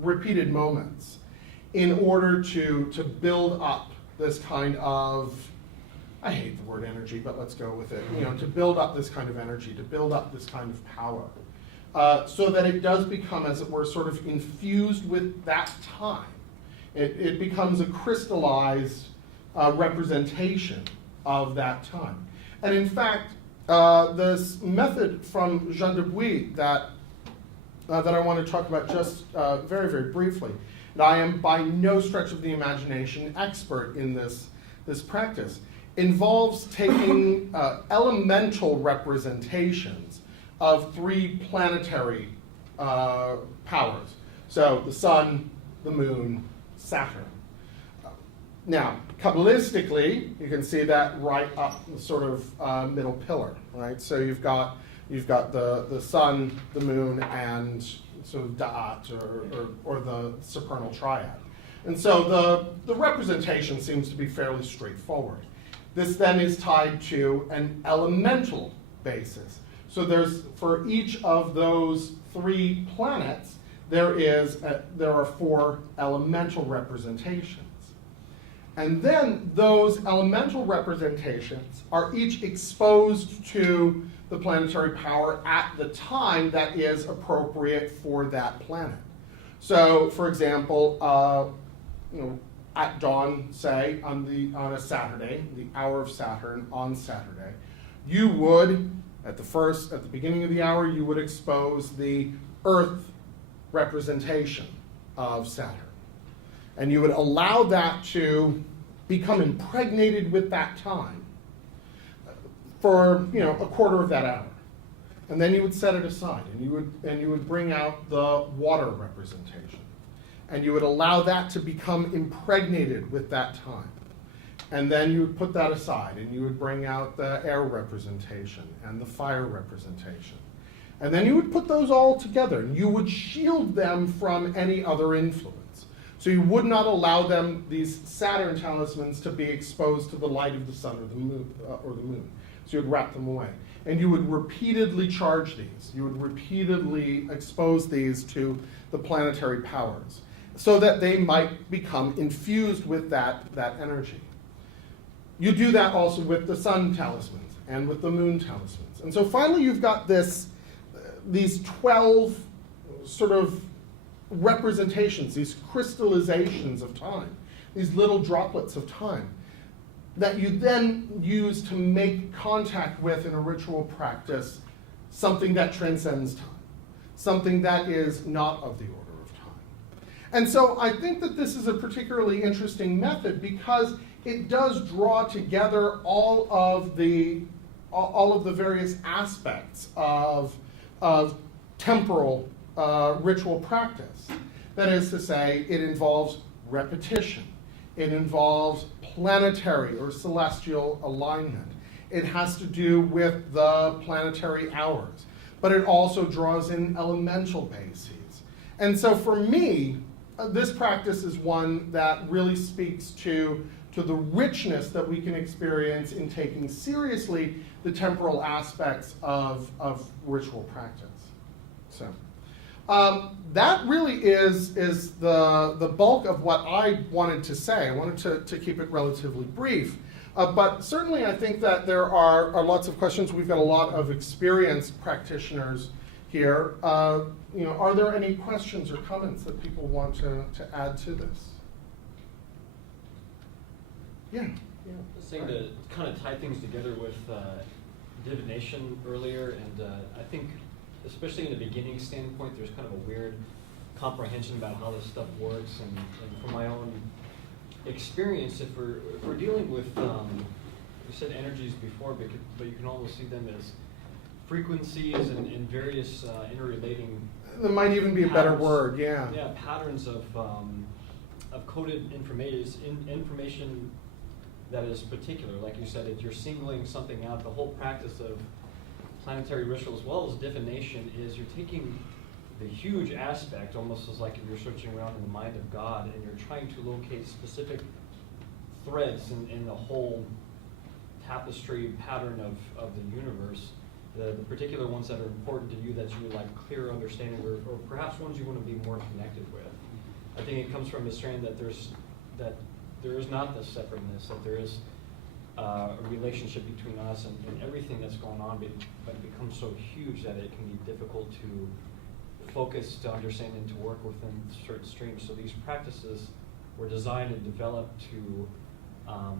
Repeated moments in order to build up this kind of, I hate the word energy, but let's go with it, to build up this kind of energy, to build up this kind of power, so that it does become, as it were, sort of infused with that time. It becomes a crystallized representation of that time. And in fact, this method from Jean de Bouy that I want to talk about just very, very briefly. And I am by no stretch of the imagination expert in this practice. Involves taking elemental representations of three planetary powers. So the sun, the moon, Saturn. Now, Kabbalistically, you can see that right up the sort of middle pillar, right? So you've got the sun, the moon, and sort of Da'at, or the supernal triad. And so the representation seems to be fairly straightforward. This then is tied to an elemental basis. So there's, for each of those three planets, there are four elemental representations. And then those elemental representations are each exposed to the planetary power at the time that is appropriate for that planet. So, for example, at dawn, say, on a Saturday, the hour of Saturn on Saturday, you would, at the beginning of the hour, you would expose the Earth representation of Saturn. And you would allow that to become impregnated with that time for a quarter of that hour. And then you would set it aside, and you would bring out the water representation. And you would allow that to become impregnated with that time. And then you would put that aside, and you would bring out the air representation and the fire representation. And then you would put those all together, and you would shield them from any other influence. So you would not allow them, these Saturn talismans, to be exposed to the light of the sun or the moon. So you would wrap them away. And you would repeatedly charge these. You would repeatedly expose these to the planetary powers so that they might become infused with that energy. You do that also with the sun talismans and with the moon talismans. And so finally you've got these 12 sort of representations, these crystallizations of time, these little droplets of time that you then use to make contact with in a ritual practice something that transcends time, something that is not of the order of time. And so I think that this is a particularly interesting method because it does draw together all of the various aspects of temporal ritual practice. That is to say, it involves repetition. It involves planetary or celestial alignment. It has to do with the planetary hours. But it also draws in elemental bases. And so for me, this practice is one that really speaks to the richness that we can experience in taking seriously the temporal aspects of ritual practice. So that really is the bulk of what I wanted to say. I wanted to keep it relatively brief. But certainly I think that there are lots of questions. We've got a lot of experienced practitioners here. Are there any questions or comments that people want to add to this? Yeah. Just saying to kind of tie things together with divination earlier, and I think especially in the beginning standpoint, there's kind of a weird comprehension about how this stuff works, and from my own experience, if we're dealing with, you said energies before, but you can almost see them as frequencies and various interrelating. There might even be a better word, yeah. Yeah, patterns of coded information that is particular. Like you said, if you're singling something out, the whole practice of planetary ritual as well as divination is you're taking the huge aspect, almost as like if you're searching around in the mind of God and you're trying to locate specific threads in the whole tapestry pattern of the universe, the particular ones that are important to you that you like clear understanding, or perhaps ones you want to be more connected with. I think it comes from the strand that there is not this separateness, that there is a relationship between us and everything that's going on, but it becomes so huge that it can be difficult to focus, to understand, and to work within certain streams. So these practices were designed and developed to, I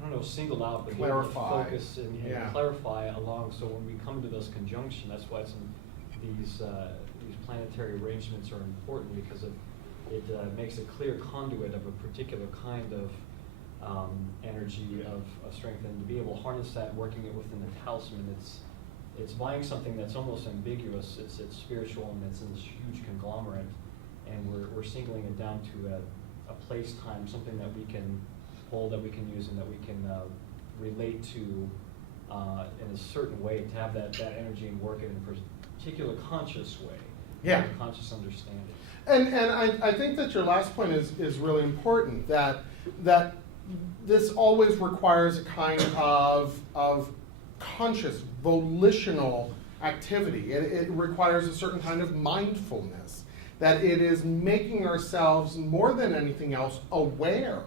don't know, single out, but clarify. Focus and clarify along. So when we come to this conjunction, that's why these planetary arrangements are important, because it makes a clear conduit of a particular kind of energy of strength, and to be able to harness that, working it within the talisman, it's buying something that's almost ambiguous. It's spiritual, and it's in this huge conglomerate, and we're singling it down to a place, time, something that we can hold, that we can use, and that we can relate to in a certain way, to have that energy and work it in a particular conscious way, Yeah. a conscious understanding. And I think that your last point is really important, that this always requires a kind of conscious, volitional activity. It requires a certain kind of mindfulness, that it is making ourselves, more than anything else, aware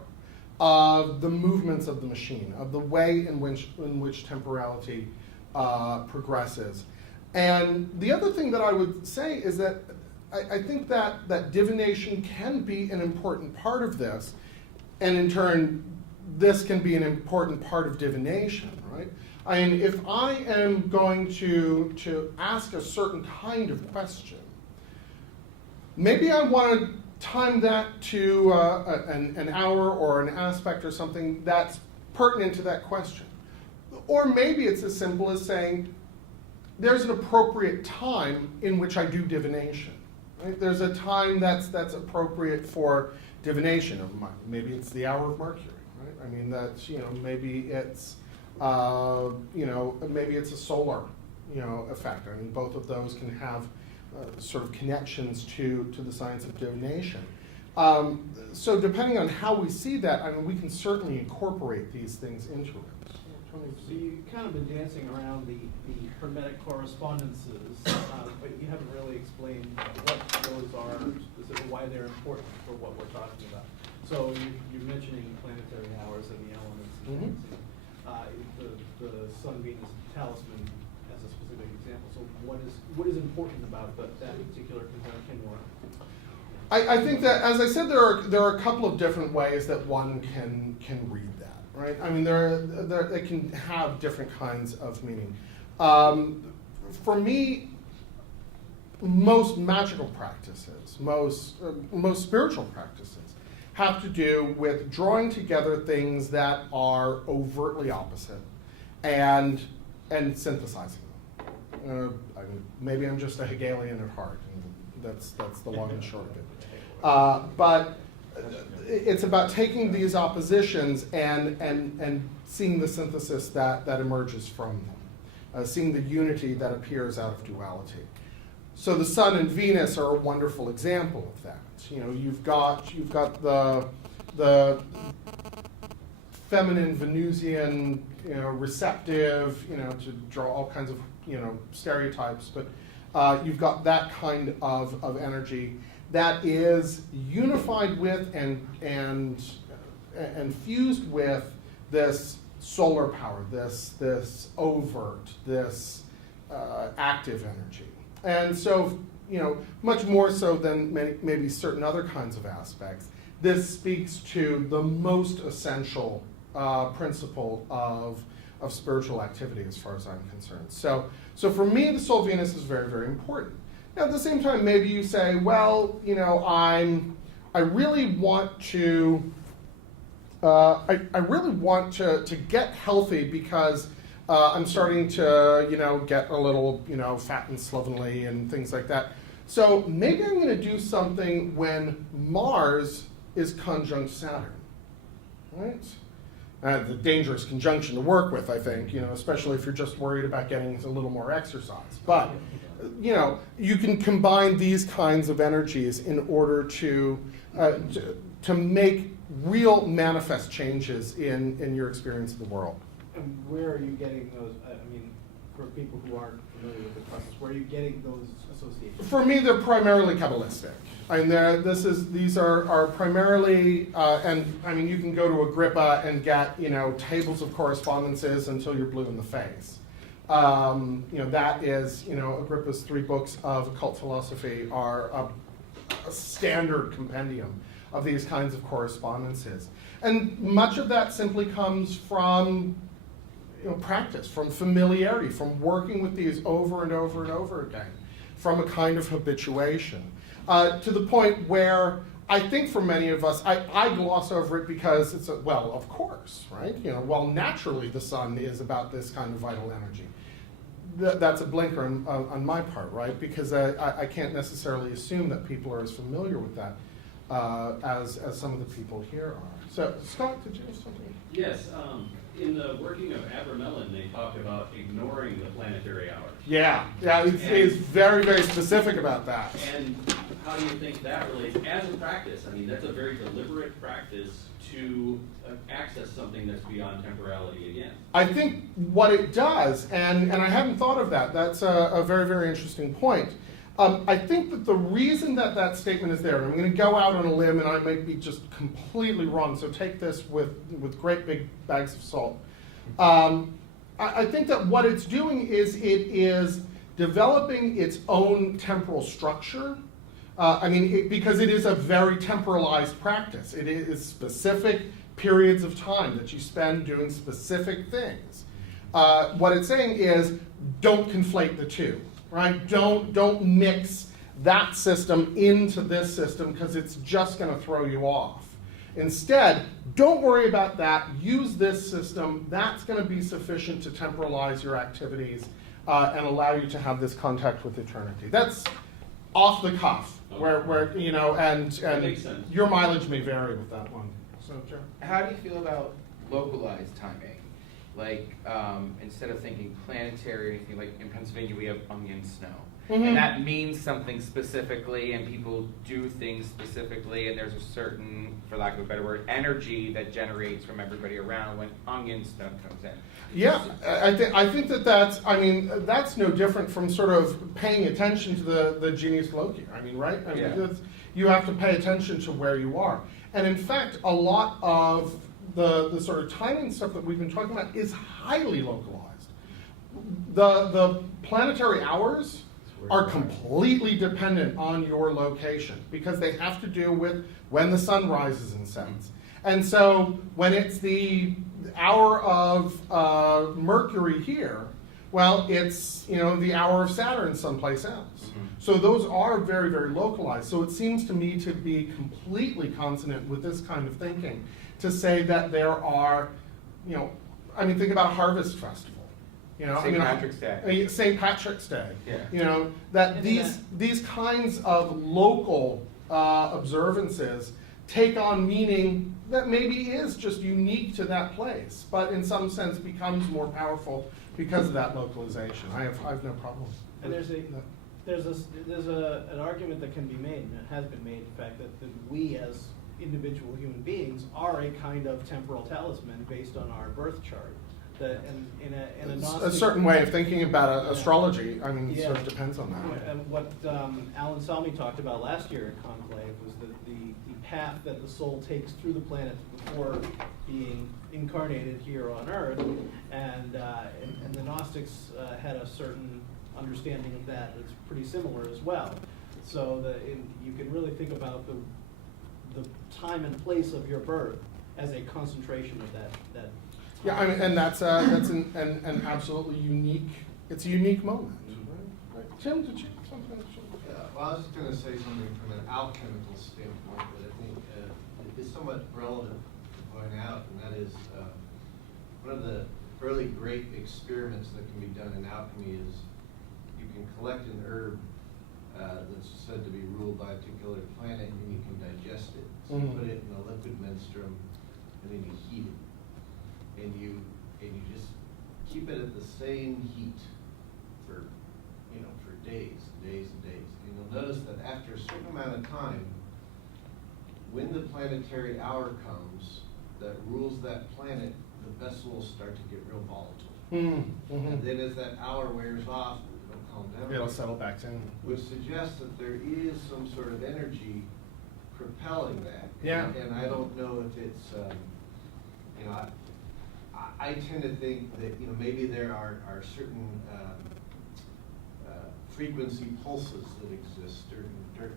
of the movements of the machine, of the way in which temporality progresses. And the other thing that I would say is that I think that divination can be an important part of this, and in turn, this can be an important part of divination, right? I mean, if I am going to ask a certain kind of question, maybe I want to time that to an hour or an aspect or something that's pertinent to that question. Or maybe it's as simple as saying, there's an appropriate time in which I do divination. Right? There's a time that's appropriate for divination. Maybe it's the hour of Mercury, right? I mean, that's, maybe it's, maybe it's a solar, effect. I mean, both of those can have sort of connections to the science of divination. So depending on how we see that, I mean, we can certainly incorporate these things into it. So you've kind of been dancing around the hermetic correspondences, but you haven't really explained what those are, specifically why they're important for what we're talking about. So you're mentioning planetary hours and the elements and things. The Sun-Venus talisman as a specific example. So what is important about that particular conjunction? I think that, as I said, there are a couple of different ways that one can read that. Right? I mean, they can have different kinds of meaning. For me, most magical practices, most spiritual practices, have to do with drawing together things that are overtly opposite and synthesizing them. I mean, maybe I'm just a Hegelian at heart, and that's the long and short of it. But it's about taking these oppositions and seeing the synthesis that emerges from them, seeing the unity that appears out of duality. So the Sun and Venus are a wonderful example of that. You've got the feminine Venusian, receptive, to draw all kinds of stereotypes, but you've got that kind of energy that is unified with and fused with this solar power, this overt, this active energy. And so, much more so than maybe certain other kinds of aspects, this speaks to the most essential principle of spiritual activity as far as I'm concerned. So for me, the Sol Venus is very, very important. Now, at the same time, maybe you say, well, I really want to get healthy because I'm starting to, get a little, fat and slovenly and things like that. So maybe I'm going to do something when Mars is conjunct Saturn, right? The dangerous conjunction to work with, I think, especially if you're just worried about getting a little more exercise. But you can combine these kinds of energies in order to make real manifest changes in your experience of the world. And where are you getting those, I mean, for people who aren't familiar with the process, where are you getting those associations? For me, they're primarily Kabbalistic. I mean, these are primarily, and I mean, you can go to Agrippa and get, tables of correspondences until you're blue in the face. That is, Agrippa's 3 books of occult philosophy are a standard compendium of these kinds of correspondences. And much of that simply comes from practice, from familiarity, from working with these over and over and over again, from a kind of habituation, to the point where I think for many of us, I gloss over it because it's of course, right? Naturally the sun is about this kind of vital energy. That's a blinker on my part, right? Because I can't necessarily assume that people are as familiar with that as some of the people here are. So, Scott, did you have something? Yes. In the working of Abramelin, they talk about ignoring the planetary hour. Yeah, it's very, very specific about that. And how do you think that relates as a practice? I mean, that's a very deliberate practice to access something that's beyond temporality again. I think what it does, and I hadn't thought of that, that's a very, very interesting point. I think that the reason that statement is there, and I'm going to go out on a limb and I might be just completely wrong, so take this with great big bags of salt. I think that what it's doing is it is developing its own temporal structure. Because it is a very temporalized practice. It is specific periods of time that you spend doing specific things. What it's saying is, don't conflate the two, right? Don't mix that system into this system because it's just going to throw you off. Instead, don't worry about that. Use this system. That's going to be sufficient to temporalize your activities and allow you to have this contact with eternity. That's off the cuff, where That makes sense. your mileage may vary with that one. So, Joe? How do you feel about localized timing? Like, instead of thinking planetary or anything, like in Pennsylvania we have onion snow. Mhm. And that means something specifically, and people do things specifically, and there's a certain, for lack of a better word, energy that generates from everybody around when onion snow comes in. Yeah, I think that's no different from sort of paying attention to the genius loci. Right? Yeah. You have to pay attention to where you are. And in fact, a lot of the sort of timing stuff that we've been talking about is highly localized. The planetary hours are completely dependent on your location because they have to do with when the sun rises and sets. And so when it's the hour of Mercury here, well, it's the hour of Saturn someplace else. Mm-hmm. So those are very, very localized. So it seems to me to be completely consonant with this kind of thinking to say that there are, think about a harvest festival. St. Patrick's Day. St. Patrick's Day. Yeah. That And these kinds of local observances take on meaning that maybe is just unique to that place, but in some sense becomes more powerful because of that localization. I have no problem. And there's that. an argument that can be made, and it has been made, in fact, that we as individual human beings are a kind of temporal talisman based on our birth chart. That in a Gnostic, a certain way of thinking about astrology. Yeah. Sort of depends on that. And what Alan Salmi talked about last year at Conclave was that the path that the soul takes through the planet before being incarnated here on Earth, and the Gnostics had a certain understanding of that that's pretty similar as well. So you can really think about the time and place of your birth as a concentration of that. Yeah, and that's an absolutely unique. It's a unique moment. Right? Tim, did you have something? Yeah, well, I was just going to say something from an alchemical standpoint that I think is somewhat relevant to point out, and that is one of the really great experiments that can be done in alchemy is you can collect an herb that's said to be ruled by a particular planet, and you can digest it. So you put it in a liquid menstruum, and then you heat it. And you just keep it at the same heat for days and days and days. And you'll notice that after a certain amount of time, when the planetary hour comes that rules that planet, the vessel will start to get real volatile. And then as that hour wears off, it'll calm down. It'll settle back down. Which suggests that there is some sort of energy propelling that. Yeah. And I don't know if it's, you know, I tend to think that, you know, maybe there are certain frequency pulses that exist during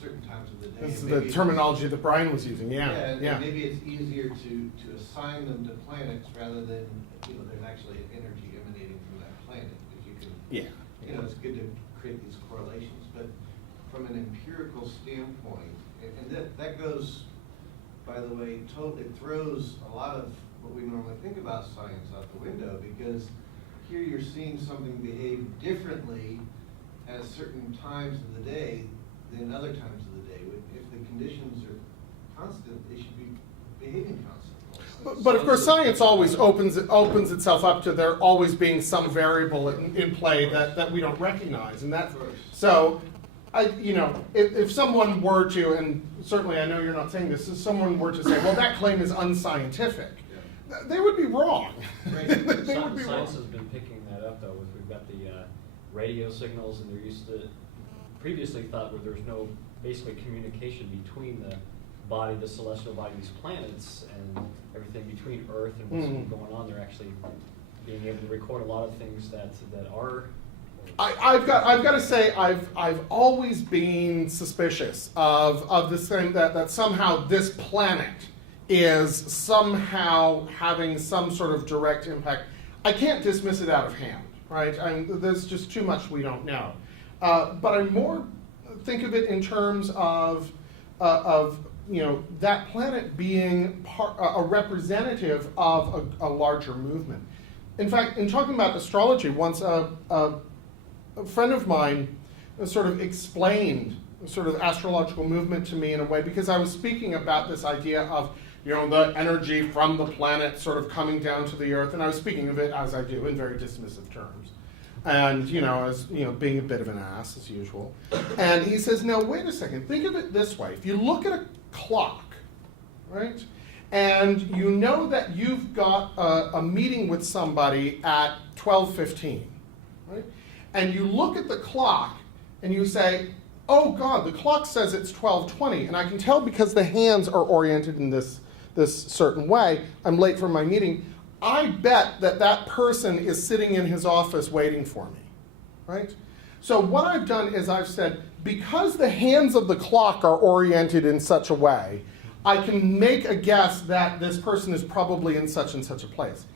certain times of the day. This is Maybe the terminology that Brian was using, yeah. and maybe it's easier to assign them to planets rather than, you know, there's actually an energy emanating from that planet. If you can, you know, it's good to create these correlations. But from an empirical standpoint, and that goes, by the way, it throws a lot of what we normally think about science out the window, because here you're seeing something behave differently at certain times of the day than other times of the day. If the conditions are constant, they should be behaving constantly. But of course, science always opens itself up to there always being some variable in play that we don't recognize, and that. So, you know, if someone were to, and certainly I know you're not saying this, if someone were to say, well, that claim is unscientific, they would be wrong. Right. They would be Science wrong. has been picking that up, though. We've got the radio signals, and there used to previously thought where there's no basically communication between the celestial body, these planets, and everything between Earth and what's been going on. They're actually being able to record a lot of things that are. I've got to say I've always been suspicious of this thing that somehow this planet is somehow having some sort of direct impact. I can't dismiss it out of hand, right? There's just too much we don't know. But I more think of it in terms of you know, that planet being a representative of a larger movement. In fact, in talking about astrology, once a friend of mine sort of explained sort of astrological movement to me in a way, because I was speaking about this idea of, you know, the energy from the planet sort of coming down to the Earth, and I was speaking of it, as I do, in very dismissive terms. And, you know, as, you know, being a bit of an ass, as usual. And he says, now, wait a second, think of it this way. If you look at a clock, right, and you know that you've got a meeting with somebody at 12:15, right, and you look at the clock and you say, oh, God, the clock says it's 12:20, and I can tell because the hands are oriented in this certain way, I'm late for my meeting. I bet that person is sitting in his office waiting for me, right? So what I've done is I've said, because the hands of the clock are oriented in such a way, I can make a guess that this person is probably in such and such a place.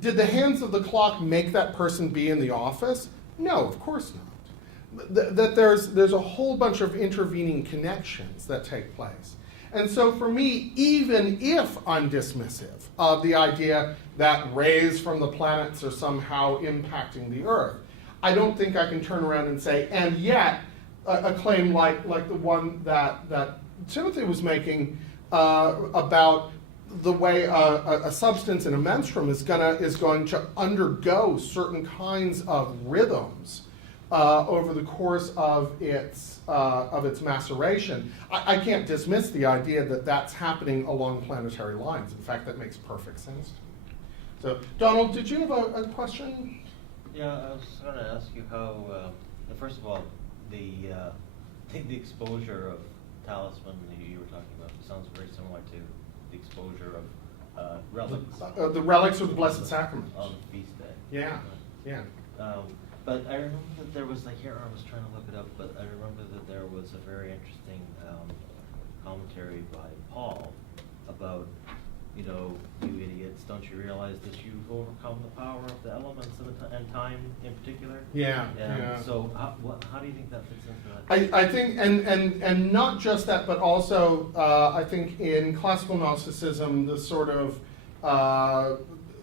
Did the hands of the clock make that person be in the office? No, of course not. That there's a whole bunch of intervening connections that take place. And so for me, even if I'm dismissive of the idea that rays from the planets are somehow impacting the Earth, I don't think I can turn around and say, and yet a claim like the one that Timothy was making about the way a substance in a menstruum is going to undergo certain kinds of rhythms over the course of its maceration. I can't dismiss the idea that that's happening along planetary lines. In fact, that makes perfect sense to me. So, Donald, did you have a question? Yeah, I was going to ask you how, first of all, the exposure of talisman that you were talking about sounds very similar to the exposure of relics. The relics of the Blessed Sacrament. On the feast day. Yeah, yeah. But I remember that there was, like, here I was trying to look it up, but I remember that there was a very interesting commentary by Paul about, you know, you idiots, don't you realize that you've overcome the power of the elements and time in particular? Yeah, yeah. So how do you think that fits into that? I think, and not just that, but also I think in classical Gnosticism, the sort of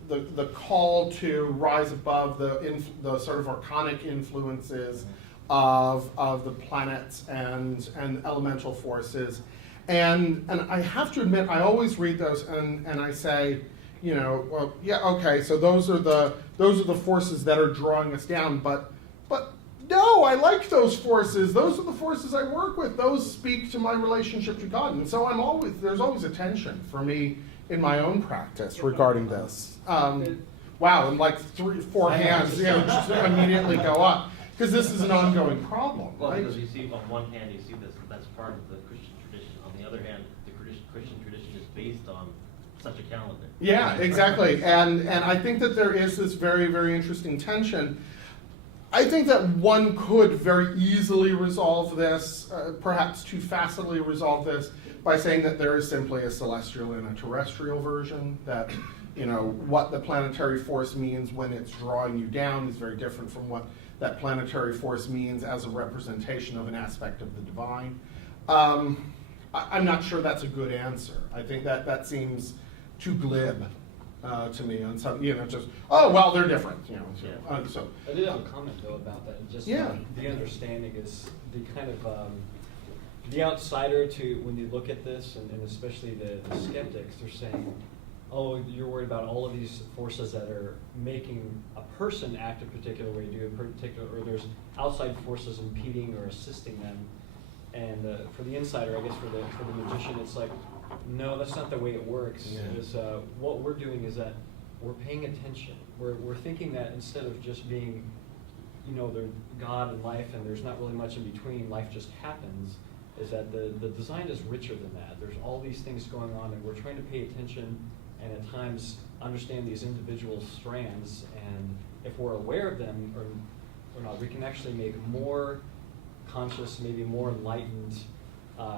the call to rise above the sort of archonic influences of the planets and elemental forces. And I have to admit, I always read those and I say, you know, well, yeah, okay, so those are the forces that are drawing us down, but no, I like those forces. Those are the forces I work with. Those speak to my relationship to God. And so there's always a tension for me in my own practice regarding this. Wow, and like 3 or 4 hands, just immediately go up. Because this is an ongoing problem, Well, right? because you see, on one hand, you see this, that's part of the Christian tradition. On the other hand, the Christian tradition is based on such a calendar. Yeah, exactly. And I think that there is this very, very interesting tension. I think that one could very easily resolve this, perhaps too facilely resolve this, by saying that there is simply a celestial and a terrestrial version, that what the planetary force means when it's drawing you down is very different from what that planetary force means as a representation of an aspect of the divine. I'm not sure that's a good answer. I think that seems too glib to me on some, just, oh, well, they're different, so. I did have a comment though about that. Just the understanding is the kind of the outsider to when you look at this, and especially the skeptics, they're saying, oh, you're worried about all of these forces that are making a person act a particular way, do a particular, or there's outside forces impeding or assisting them. And for the insider, I guess for the magician, it's like, no, that's not the way it works. Yeah. Is what we're doing is that we're paying attention. We're thinking that instead of just being, the God and life, and there's not really much in between, life just happens, is that the design is richer than that. There's all these things going on, and we're trying to pay attention and at times understand these individual strands. And if we're aware of them or not, we can actually make more conscious, maybe more enlightened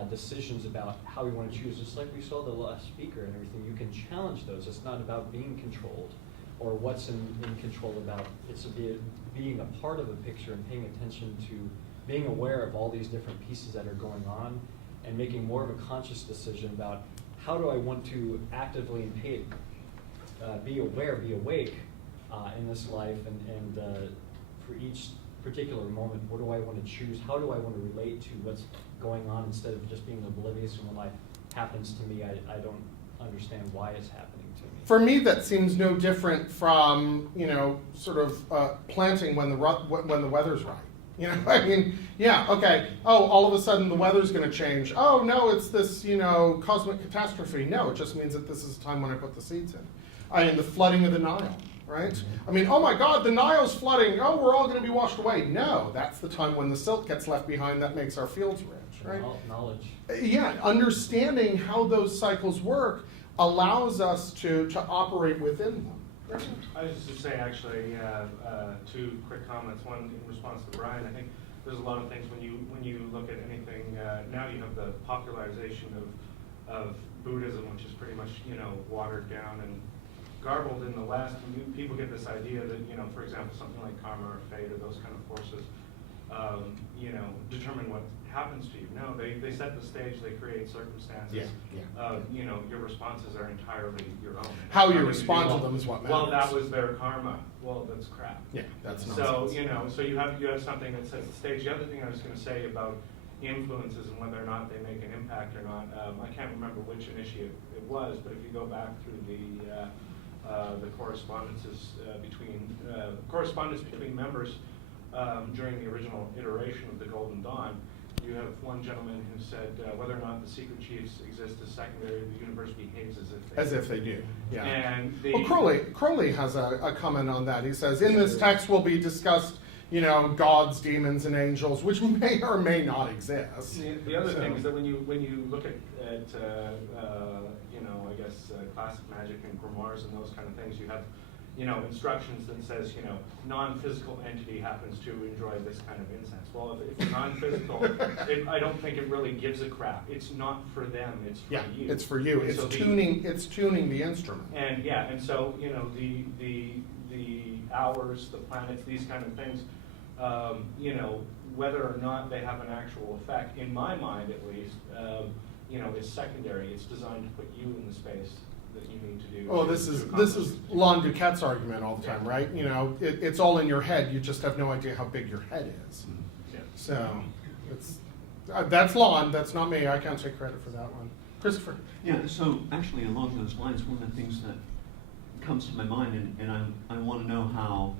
decisions about how we want to choose. Just like we saw the last speaker and everything, you can challenge those. It's not about being controlled or what's in control about. It's being a part of a picture and paying attention to being aware of all these different pieces that are going on and making more of a conscious decision about how do I want to actively be aware, be awake in this life, and for each particular moment, what do I want to choose? How do I want to relate to what's going on instead of just being oblivious, and when life happens to me, I don't understand why it's happening to me. For me, that seems no different from, sort of planting when the weather's right. Okay. Oh, all of a sudden the weather's going to change. Oh, no, it's this, cosmic catastrophe. No, it just means that this is the time when I put the seeds in. The flooding of the Nile, right? Mm-hmm. Oh my God, the Nile's flooding. Oh, we're all going to be washed away. No, that's the time when the silt gets left behind that makes our fields rich, right? Knowledge. Yeah, understanding how those cycles work allows us to operate within them. I was just to say, actually, 2 quick comments. One in response to Brian. I think there's a lot of things when you look at anything. Now you have the popularization of Buddhism, which is pretty much watered down and garbled in the West. People get this idea that for example, something like karma or fate or those kind of forces, determine what happens to you. No, they set the stage. They create circumstances. Your responses are entirely your own. How you respond to them is what matters. Well, that was their karma. Well, that's crap. Yeah, that's so nonsense. So you have something that sets the stage. The other thing I was going to say about influences and whether or not they make an impact or not, I can't remember which initiative it was, but if you go back through the correspondences between members during the original iteration of the Golden Dawn, you have one gentleman who said whether or not the secret chiefs exist as secondary, the universe behaves as if they do. Yeah. And Crowley has a comment on that. He says, in this text will be discussed, gods, demons, and angels, which may or may not exist. The other thing is that when you look at I guess classic magic and grimoires and those kind of things, you have instructions that says, non-physical entity happens to enjoy this kind of incense. Well, if it's non-physical, I don't think it really gives a crap. It's not for them, it's for you. It's for you. And It's so tuning the instrument. And so, the hours, the planets, these kind of things, whether or not they have an actual effect, in my mind at least, is secondary. It's designed to put you in the space that you need to do. Oh, this is Lon Duquette's argument all the time, right? It's all in your head. You just have no idea how big your head is. Yeah. So that's Lon. That's not me. I can't take credit for that one. Christopher. Yeah. So actually, along those lines, one of the things that comes to my mind, and I want to know how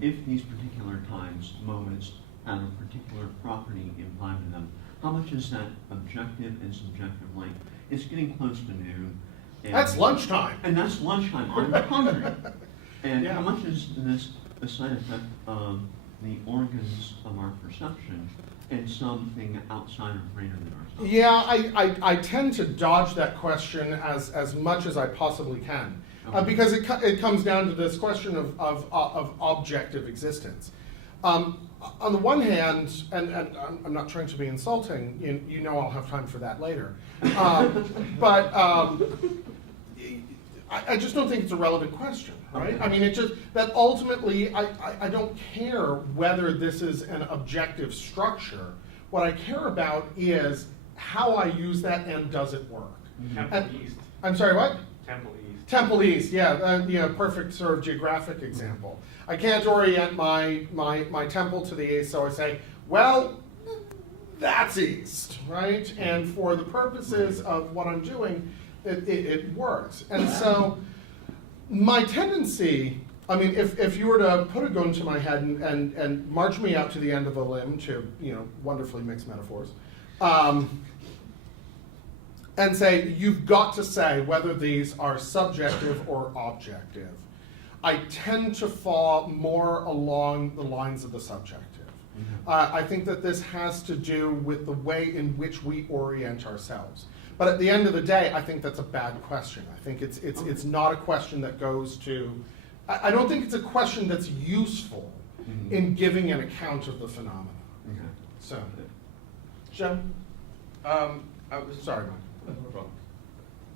if these particular times, moments have a particular property implied in them, how much is that objective and subjective? Like, it's getting close to noon. And That's lunchtime. And that's lunchtime. I'm hungry. And Yeah. how much is this a side effect of the organs of our perception and something outside or greater than ourselves? Yeah, I tend to dodge that question as much as I possibly can, Okay. because it comes down to this question of objective existence. On the one hand, and I'm not trying to be insulting, you know I'll have time for that later, but I just don't think it's a relevant question, right? I mean, it just, that ultimately, I don't care whether this is an objective structure. What I care about is how I use that and does it work. Temple And- East. I'm sorry, what? Temple East. Temple East, yeah, perfect sort of geographic example. I can't orient my temple to the east, so I say, well, that's east, right? And for the purposes of what I'm doing, it works. And so my tendency, I mean, if you were to put a gun to my head and march me out to the end of the limb to, wonderfully mixed metaphors, and say, you've got to say whether these are subjective or objective, I tend to fall more along the lines of the subjective. I think that this has to do with the way in which we orient ourselves. But at the end of the day, I think that's a bad question. I think it's not a question that goes to, I don't think it's a question that's useful in giving an account of the phenomena. Okay. So, Joe? I was Sorry, Mike. No problem.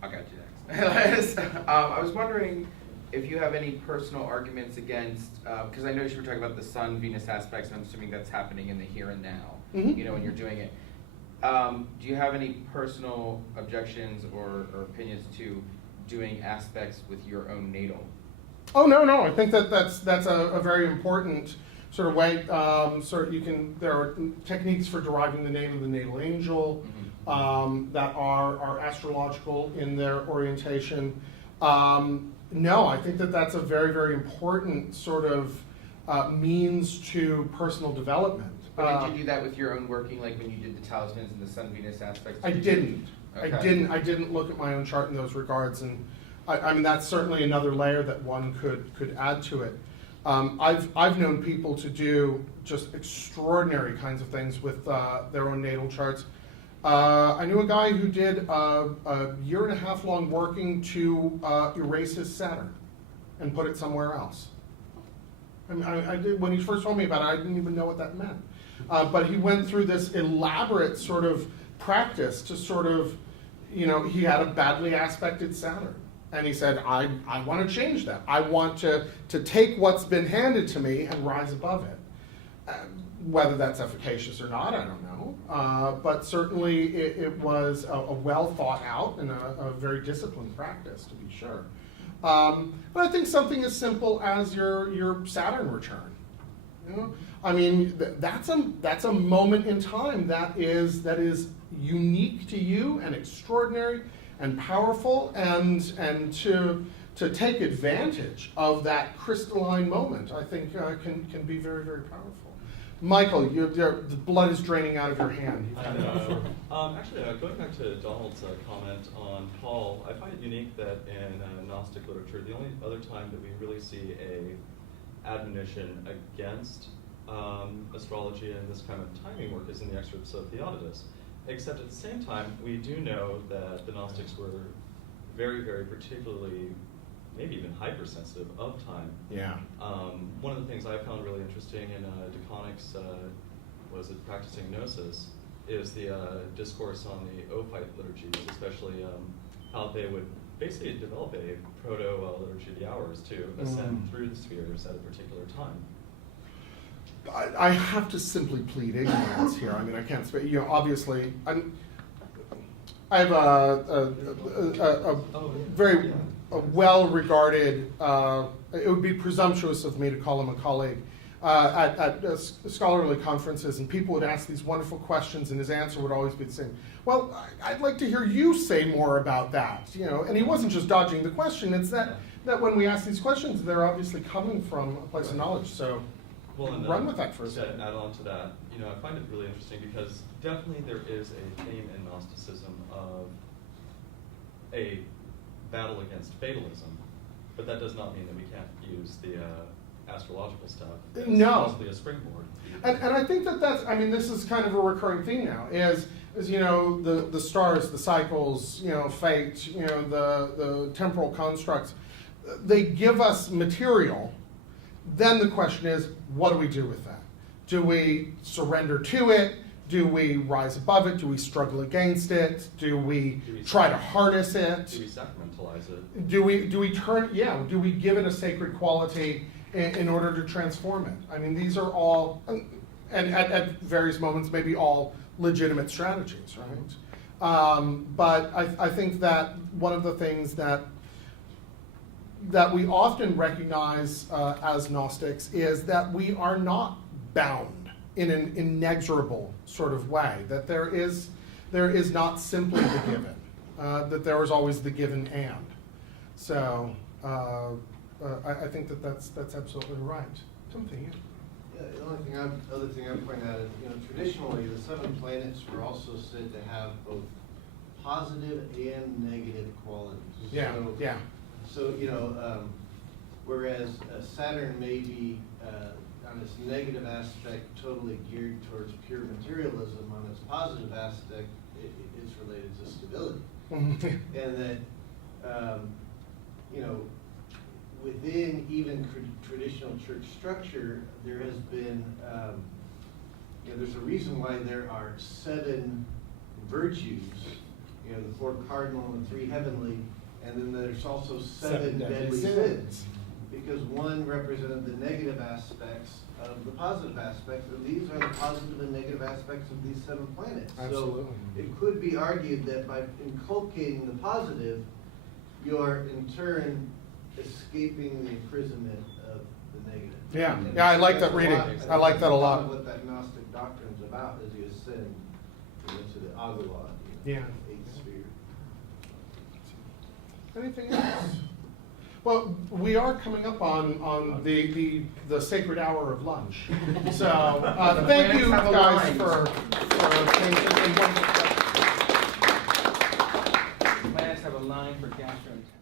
I got you next. I was wondering if you have any personal arguments against, because I noticed you were talking about the Sun-Venus aspects, and I'm assuming that's happening in the here and now, Mhm. when you're doing it. Do you have any personal objections or opinions to doing aspects with your own natal? Oh, no, I think that's a very important sort of way. There are techniques for deriving the name of the natal angel that are astrological in their orientation. No, I think that's a very, very important sort of means to personal development. But did you do that with your own working, like when you did the talismans and the Sun-Venus aspects? I didn't. Okay. I didn't look at my own chart in those regards, and I mean that's certainly another layer that one could add to it. I've known people to do just extraordinary kinds of things with their own natal charts. I knew a guy who did a year and a half long working to erase his Saturn and put it somewhere else. I mean, I did, when he first told me about it, I didn't even know what that meant. But he went through this elaborate sort of practice to sort of, he had a badly aspected Saturn. And he said, I want to change that. I want to take what's been handed to me and rise above it. Whether that's efficacious or not, I don't know. But certainly it was a well thought out and a very disciplined practice, to be sure. But I think something as simple as your Saturn return. I mean, that's a moment in time that is unique to you and extraordinary and powerful, and to take advantage of that crystalline moment, I think can be very, very powerful. Michael, the blood is draining out of your hand. You've had enough. Actually, going back to Donald's comment on Paul, I find it unique that in Gnostic literature, the only other time that we really see a admonition against astrology and this kind of timing work is in the excerpts of Theodotus. Except at the same time, we do know that the Gnostics were very, very particularly, maybe even hypersensitive of time. Yeah. One of the things I found really interesting in Deconics, was it practicing Gnosis, is the discourse on the Ophite liturgies, especially how they would basically develop a proto-liturgy of the hours to ascend through the spheres at a particular time. I have to simply plead ignorance here. I mean, I can't speak. Obviously, I have a very well-regarded. It would be presumptuous of me to call him a colleague at scholarly conferences, and people would ask these wonderful questions, and his answer would always be the same. Well, I'd like to hear you say more about that. And he wasn't just dodging the question. It's that that when we ask these questions, they're obviously coming from a place of knowledge, so Well, and run with that for a to second. add on to that, you know, I find it really interesting because definitely there is a theme in Gnosticism of a battle against fatalism, but that does not mean that we can't use the astrological stuff as No. possibly a springboard. And I think that's, I mean, this is kind of a recurring theme now, is you know, the stars, the cycles, you know, fate, you know, the temporal constructs, they give us material. Then the question is, what do we do with that? Do we surrender to it? Do we rise above it? Do we struggle against it? Do we try to harness it? Do we sacramentalize it? Do we turn, yeah, do we give it a sacred quality in order to transform it? I mean, these are all, and at various moments, maybe all legitimate strategies, right? But I think that one of the things that we often recognize as Gnostics is that we are not bound in an inexorable sort of way, that there is not simply the given, that there is always the given and. So I think that's absolutely right. Something. Yeah, the other thing I'd point out is, you know, traditionally the 7 planets were also said to have both positive and negative qualities. Yeah. Yeah. So, you know, whereas Saturn may be on its negative aspect totally geared towards pure materialism, on its positive aspect it is related to stability. And that, you know, within even traditional church structure, there has been, you know, there's a reason why there are 7 virtues, you know, the 4 cardinal and the 3 heavenly, and then there's also 7 deadly sins. Because one represented the negative aspects of the positive aspects, and these are the positive and negative aspects of these 7 planets. Absolutely. So it could be argued that by inculcating the positive, you are in turn escaping the imprisonment of the negative. Yeah, And yeah, I like that that's a reading. lot- I like that a that's lot. What that Gnostic doctrine is about as you ascend into the Agala, Yeah. 8th sphere. Anything else? Well, we are coming up on the sacred hour of lunch. So thank you guys for Plans have a line for gastrointestinal.